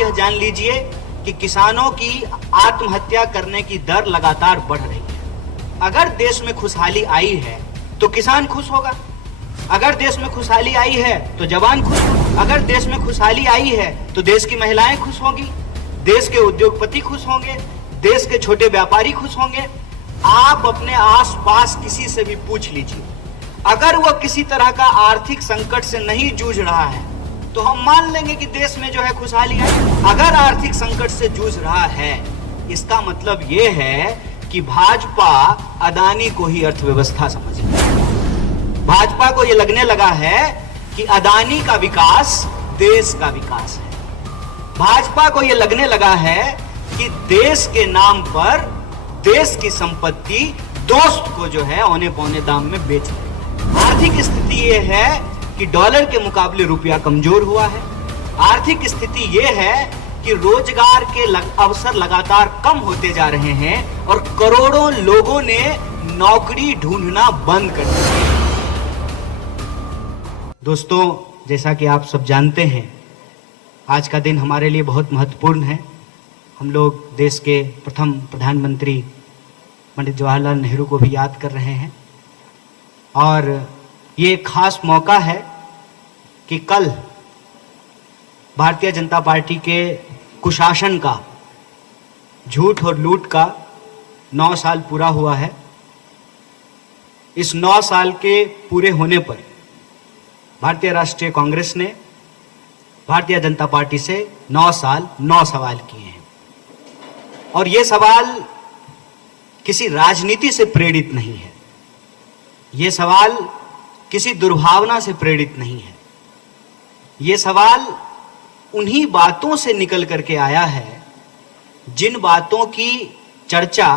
यह जान लीजिए कि किसानों की आत्महत्या करने की दर लगातार बढ़ रही है। अगर देश में खुशहाली आई है तो किसान खुश होगा, अगर देश में खुशहाली आई है तो जवान खुश होगा, अगर देश में खुशहाली आई है तो देश की महिलाएं खुश होंगी, देश के उद्योगपति खुश होंगे, देश के छोटे व्यापारी खुश होंगे। आप अपने आसपास किसी से भी पूछ लीजिए, अगर वह किसी तरह का आर्थिक संकट से नहीं जूझ रहा है तो हम मान लेंगे कि देश में जो है खुशहाली है। अगर आर्थिक संकट से जूझ रहा है, इसका मतलब यह है कि भाजपा अदानी को ही अर्थव्यवस्था समझ रही है। भाजपा को यह लगने लगा है कि अदानी का विकास देश का विकास है। भाजपा को यह लगने लगा है कि देश के नाम पर देश की संपत्ति दोस्त को जो है औने पौने दाम में बेच रही है। आर्थिक स्थिति यह है कि डॉलर के मुकाबले रुपया कमजोर हुआ है। आर्थिक स्थिति यह है कि रोजगार के अवसर लगातार कम होते जा रहे हैं और करोड़ों लोगों ने नौकरी ढूंढना बंद कर दिया। दोस्तों, जैसा कि आप सब जानते हैं, आज का दिन हमारे लिए बहुत महत्वपूर्ण है। हम लोग देश के प्रथम प्रधानमंत्री पंडित जवाहरलाल नेहरू को भी याद कर रहे हैं और ये एक खास मौका है कि कल भारतीय जनता पार्टी के कुशासन का, झूठ और लूट का 9 साल पूरा हुआ है। इस 9 साल के पूरे होने पर भारतीय राष्ट्रीय कांग्रेस ने भारतीय जनता पार्टी से 9 साल 9 सवाल किए हैं और ये सवाल किसी राजनीति से प्रेरित नहीं है, ये सवाल किसी दुर्भावना से प्रेरित नहीं है। ये सवाल उन्हीं बातों से निकल करके आया है जिन बातों की चर्चा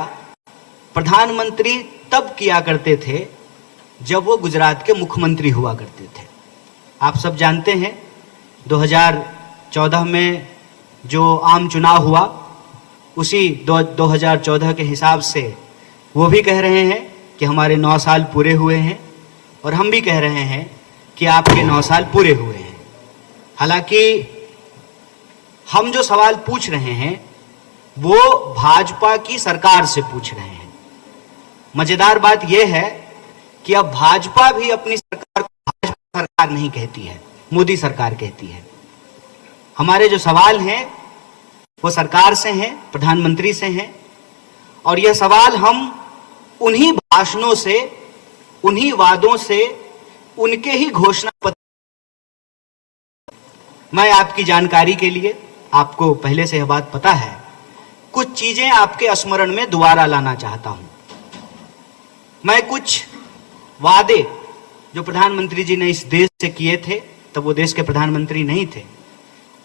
प्रधानमंत्री तब किया करते थे जब वो गुजरात के मुख्यमंत्री हुआ करते थे। आप सब जानते हैं 2014 में जो आम चुनाव हुआ, उसी 2014 के हिसाब से वो भी कह रहे हैं कि हमारे 9 साल पूरे हुए हैं और हम भी कह रहे हैं कि आपके 9 साल पूरे हुए हैं। हालांकि हम जो सवाल पूछ रहे हैं वो भाजपा की सरकार से पूछ रहे हैं। मजेदार बात यह है कि अब भाजपा भी अपनी सरकार को भाजपा सरकार नहीं कहती है, मोदी सरकार कहती है। हमारे जो सवाल हैं वो सरकार से हैं, प्रधानमंत्री से हैं और यह सवाल हम उन्हीं भाषणों से, उन्हीं वादों से, उनके ही घोषणा पत्र। मैं आपकी जानकारी के लिए, आपको पहले से यह बात पता है, कुछ चीजें आपके स्मरण में दोबारा लाना चाहता हूं। मैं कुछ वादे जो प्रधानमंत्री जी ने इस देश से किए थे, तब वो देश के प्रधानमंत्री नहीं थे,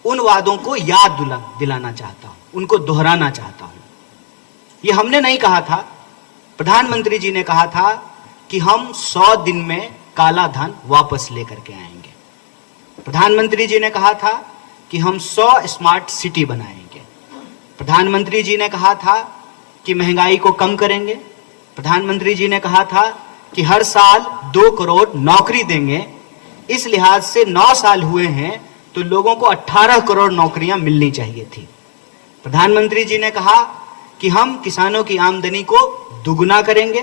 उन वादों को याद दिलाना चाहता हूं, उनको दोहराना चाहता हूं। ये हमने नहीं कहा था, प्रधानमंत्री जी ने कहा था कि हम 100 दिन में काला धन वापस लेकर के आएंगे। प्रधानमंत्री जी ने कहा था कि हम 100 स्मार्ट सिटी बनाएंगे। प्रधानमंत्री जी ने कहा था कि महंगाई को कम करेंगे। प्रधानमंत्री जी ने कहा था कि हर साल 2 करोड़ नौकरी देंगे। इस लिहाज से 9 साल हुए हैं तो लोगों को 18 करोड़ नौकरियां मिलनी चाहिए थी। प्रधानमंत्री जी ने कहा कि हम किसानों की आमदनी को दुगुना करेंगे।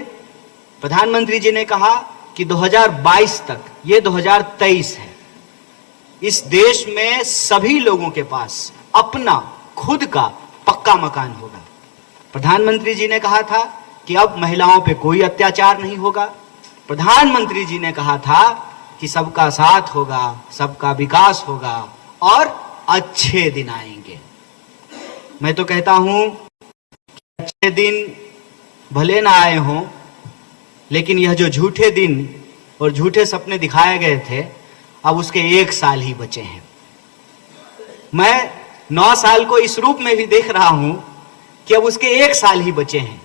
प्रधानमंत्री जी ने कहा कि 2022 तक, ये 2023 है, इस देश में सभी लोगों के पास अपना खुद का पक्का मकान होगा। प्रधानमंत्री जी ने कहा था कि अब महिलाओं पे कोई अत्याचार नहीं होगा। प्रधानमंत्री जी ने कहा था कि सबका साथ होगा, सबका विकास होगा और अच्छे दिन आएंगे। मैं तो कहता हूं कि अच्छे दिन भले ना आए हों, लेकिन यह जो झूठे दिन और झूठे सपने दिखाए गए थे, अब उसके 1 साल ही बचे हैं। मैं 9 साल को इस रूप में भी देख रहा हूं कि अब उसके 1 साल ही बचे हैं।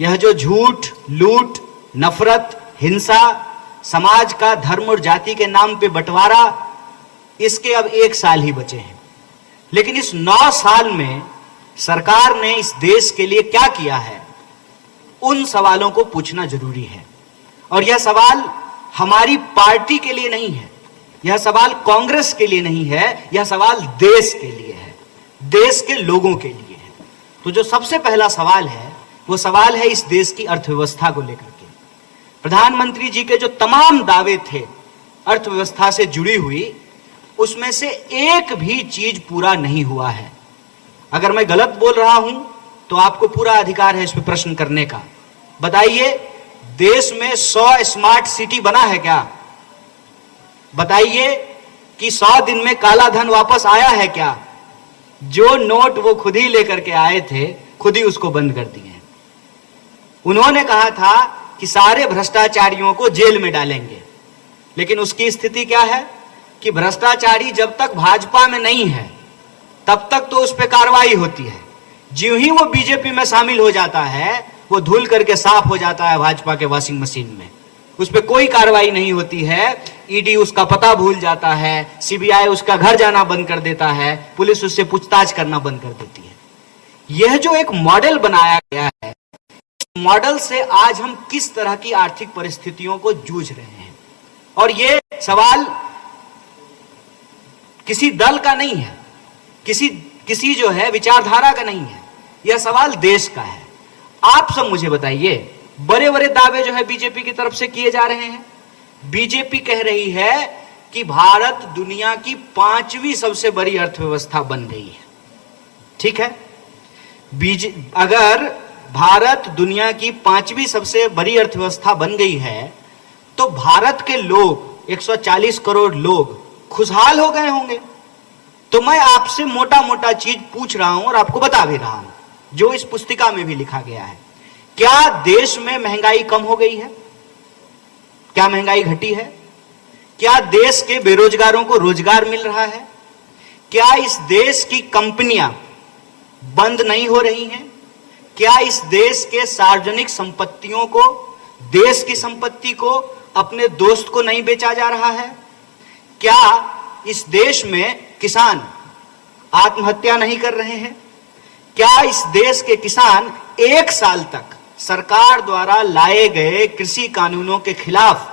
यह जो झूठ, लूट, नफरत, हिंसा, समाज का धर्म और जाति के नाम पे बंटवारा, इसके अब 1 साल ही बचे हैं। लेकिन इस 9 साल में सरकार ने इस देश के लिए क्या किया है, उन सवालों को पूछना जरूरी है। और यह सवाल हमारी पार्टी के लिए नहीं है, यह सवाल कांग्रेस के लिए नहीं है, यह सवाल देश के लिए है। देश के लोगों के लिए है। तो जो सबसे पहला सवाल है वो सवाल है इस देश की अर्थव्यवस्था को लेकर के। प्रधानमंत्री जी के जो तमाम दावे थे अर्थव्यवस्था से जुड़ी हुई, उसमें से एक भी चीज पूरा नहीं हुआ है। अगर मैं गलत बोल रहा हूं तो आपको पूरा अधिकार है इस पर प्रश्न करने का। बताइए, देश में 100 स्मार्ट सिटी बना है क्या? बताइए कि 100 दिन में काला धन वापस आया है क्या? जो नोट वो खुद ही लेकर के आए थे, खुद ही उसको बंद कर दिए। उन्होंने कहा था कि सारे भ्रष्टाचारियों को जेल में डालेंगे, लेकिन उसकी स्थिति क्या है कि भ्रष्टाचारी जब तक भाजपा में नहीं है तब तक तो उस पर कार्रवाई होती है। ज्यों ही वो बीजेपी में शामिल हो जाता है, वो धुल करके साफ हो जाता है भाजपा के वॉशिंग मशीन में। उस पर कोई कार्रवाई नहीं होती है। ईडी उसका पता भूल जाता है, सीबीआई उसका घर जाना बंद कर देता है, पुलिस उससे पूछताछ करना बंद कर देती है। यह जो एक मॉडल बनाया गया है, मॉडल से आज हम किस तरह की आर्थिक परिस्थितियों को जूझ रहे हैं। और यह सवाल किसी दल का नहीं है, किसी जो है विचारधारा का नहीं है, यह सवाल देश का है। आप सब मुझे बताइए, बड़े बड़े दावे जो है बीजेपी की तरफ से किए जा रहे हैं। बीजेपी कह रही है कि भारत दुनिया की 5वीं सबसे बड़ी अर्थव्यवस्था बन गई है। ठीक है, अगर भारत दुनिया की 5वीं सबसे बड़ी अर्थव्यवस्था बन गई है तो भारत के लोग 140 करोड़ लोग खुशहाल हो गए होंगे। तो मैं आपसे मोटा मोटा चीज पूछ रहा हूं और आपको बता भी रहा हूं, जो इस पुस्तिका में भी लिखा गया है। क्या देश में महंगाई कम हो गई है? क्या महंगाई घटी है? क्या देश के बेरोजगारों को रोजगार मिल रहा है? क्या इस देश की कंपनियां बंद नहीं हो रही हैं? क्या इस देश के सार्वजनिक संपत्तियों को, देश की संपत्ति को अपने दोस्त को नहीं बेचा जा रहा है? क्या इस देश में किसान आत्महत्या नहीं कर रहे हैं? क्या इस देश के किसान 1 साल तक सरकार द्वारा लाए गए कृषि कानूनों के खिलाफ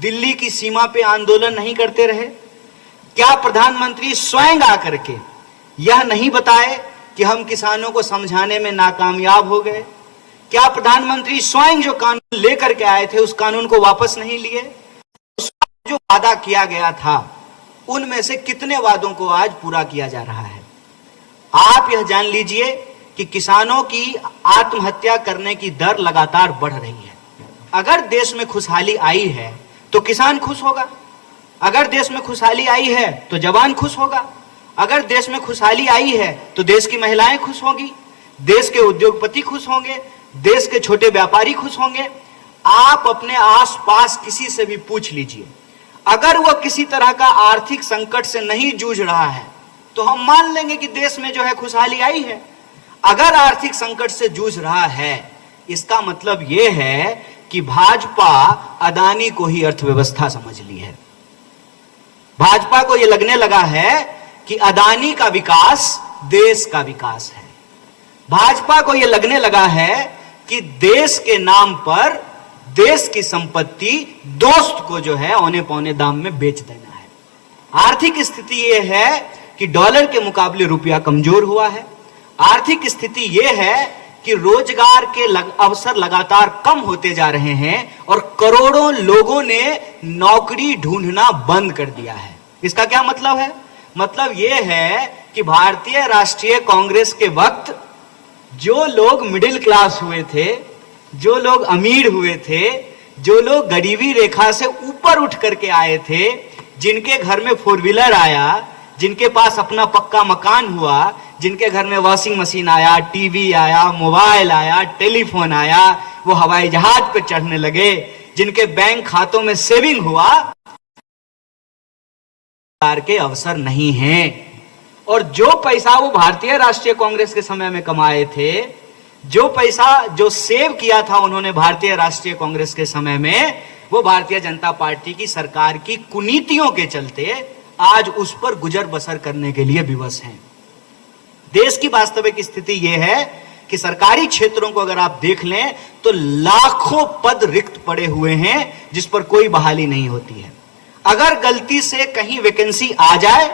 दिल्ली की सीमा पे आंदोलन नहीं करते रहे? क्या प्रधानमंत्री स्वयं आकर के यह नहीं बताए कि हम किसानों को समझाने में नाकामयाब हो गए? क्या प्रधानमंत्री स्वयं जो कानून लेकर के आए थे उस कानून को वापस नहीं लिए? जो वादा किया गया था उनमें से कितने वादों को आज पूरा किया जा रहा है? आप यह जान लीजिए कि किसानों की आत्महत्या करने की दर लगातार बढ़ रही है। अगर देश में खुशहाली आई है तो किसान खुश होगा, अगर देश में खुशहाली आई है तो जवान खुश होगा, अगर देश में खुशहाली आई है तो देश की महिलाएं खुश होंगी, देश के उद्योगपति खुश होंगे, देश के छोटे व्यापारी खुश होंगे। आप अपने आसपास किसी से भी पूछ लीजिए, अगर वह किसी तरह का आर्थिक संकट से नहीं जूझ रहा है तो हम मान लेंगे कि देश में जो है खुशहाली आई है। अगर आर्थिक संकट से जूझ रहा है, इसका मतलब यह है कि भाजपा अदानी को ही अर्थव्यवस्था समझ ली है। भाजपा को यह लगने लगा है कि अदानी का विकास देश का विकास है। भाजपा को यह लगने लगा है कि देश के नाम पर देश की संपत्ति दोस्त को जो है औने पौने दाम में बेच देना है। आर्थिक स्थिति यह है कि डॉलर के मुकाबले रुपया कमजोर हुआ है। आर्थिक स्थिति यह है कि रोजगार के अवसर लगातार कम होते जा रहे हैं और करोड़ों लोगों ने नौकरी ढूंढना बंद कर दिया है। इसका क्या मतलब है? मतलब यह है कि भारतीय राष्ट्रीय कांग्रेस के वक्त जो लोग मिडिल क्लास हुए थे, जो लोग अमीर हुए थे, जो लोग गरीबी रेखा से ऊपर उठ करके आए थे, जिनके घर में 4 व्हीलर आया, जिनके पास अपना पक्का मकान हुआ, जिनके घर में वॉशिंग मशीन आया, टीवी आया, मोबाइल आया, टेलीफोन आया, वो हवाई जहाज पे चढ़ने लगे, जिनके बैंक खातों में सेविंग हुआ, के अवसर नहीं हैं। और जो पैसा वो भारतीय राष्ट्रीय कांग्रेस के समय में कमाए थे, जो पैसा जो सेव किया था उन्होंने भारतीय राष्ट्रीय कांग्रेस के समय में, वो भारतीय जनता पार्टी की सरकार की कुनीतियों के चलते आज उस पर गुजर बसर करने के लिए विवश हैं। देश की वास्तविक स्थिति यह है कि सरकारी क्षेत्रों को अगर आप देख लें तो लाखों पद रिक्त पड़े हुए हैं जिस पर कोई बहाली नहीं होती है। अगर गलती से कहीं वैकेंसी आ जाए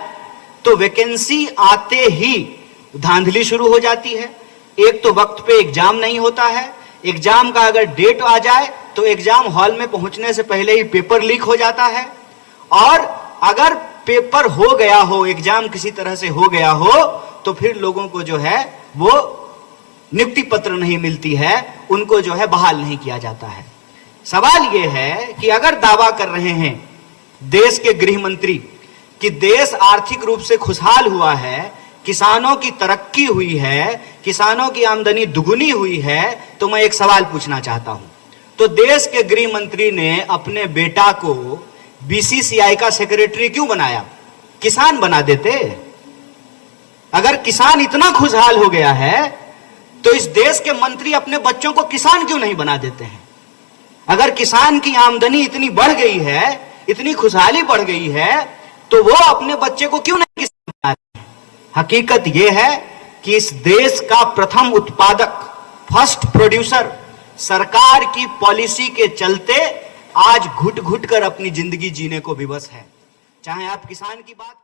तो वैकेंसी आते ही धांधली शुरू हो जाती है। एक तो वक्त पे एग्जाम नहीं होता है, एग्जाम का अगर डेट आ जाए तो एग्जाम हॉल में पहुंचने से पहले ही पेपर लीक हो जाता है, और अगर पेपर हो गया हो, एग्जाम किसी तरह से हो गया हो, तो फिर लोगों को जो है वो नियुक्ति पत्र नहीं मिलती है, उनको जो है बहाल नहीं किया जाता है। सवाल यह है कि अगर दावा कर रहे हैं देश के गृह मंत्री कि देश आर्थिक रूप से खुशहाल हुआ है, किसानों की तरक्की हुई है, किसानों की आमदनी दुगुनी हुई है, तो मैं एक सवाल पूछना चाहता हूं, तो देश के गृह मंत्री ने अपने बेटा को बीसीसीआई का सेक्रेटरी क्यों बनाया? किसान बना देते। अगर किसान इतना खुशहाल हो गया है तो इस देश के मंत्री अपने बच्चों को किसान क्यों नहीं बना देते हैं? अगर किसान की आमदनी इतनी बढ़ गई है, इतनी खुशहाली बढ़ गई है, तो वो अपने बच्चे को क्यों नहीं किसान बना रहे? हकीकत यह है कि इस देश का प्रथम उत्पादक, फर्स्ट प्रोड्यूसर, सरकार की पॉलिसी के चलते आज घुट घुट कर अपनी जिंदगी जीने को विवश है। चाहे आप किसान की बात